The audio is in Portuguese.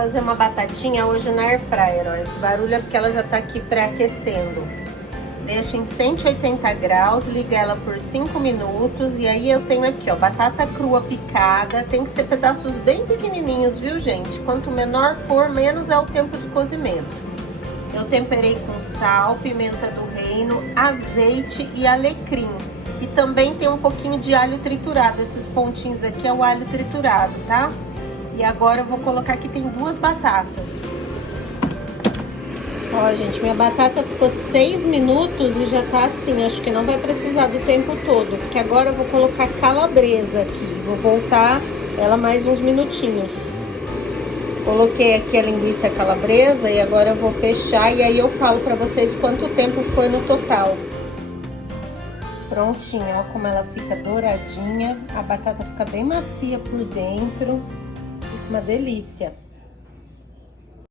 fazer uma batatinha hoje na air fryer, ó. Esse barulho é porque ela já tá aqui pré-aquecendo. Deixa em 180 graus, liga ela por 5 minutos e aí eu tenho aqui, ó, batata crua picada. Tem que ser pedaços bem pequenininhos, viu, gente? Quanto menor for, menos é o tempo de cozimento. Eu temperei com sal, pimenta do reino, azeite e alecrim. E também tem um pouquinho de alho triturado. Esses pontinhos aqui é o alho triturado, tá? E agora eu vou colocar aqui, tem 2 batatas. Ó, gente, minha batata ficou 6 minutos e já tá assim. Acho que não vai precisar do tempo todo. Porque agora eu vou colocar calabresa aqui. Vou voltar ela mais uns minutinhos. Coloquei aqui a linguiça calabresa e agora eu vou fechar e aí eu falo pra vocês quanto tempo foi no total. Prontinho, ó como ela fica douradinha. A batata fica bem macia por dentro. Fica uma delícia.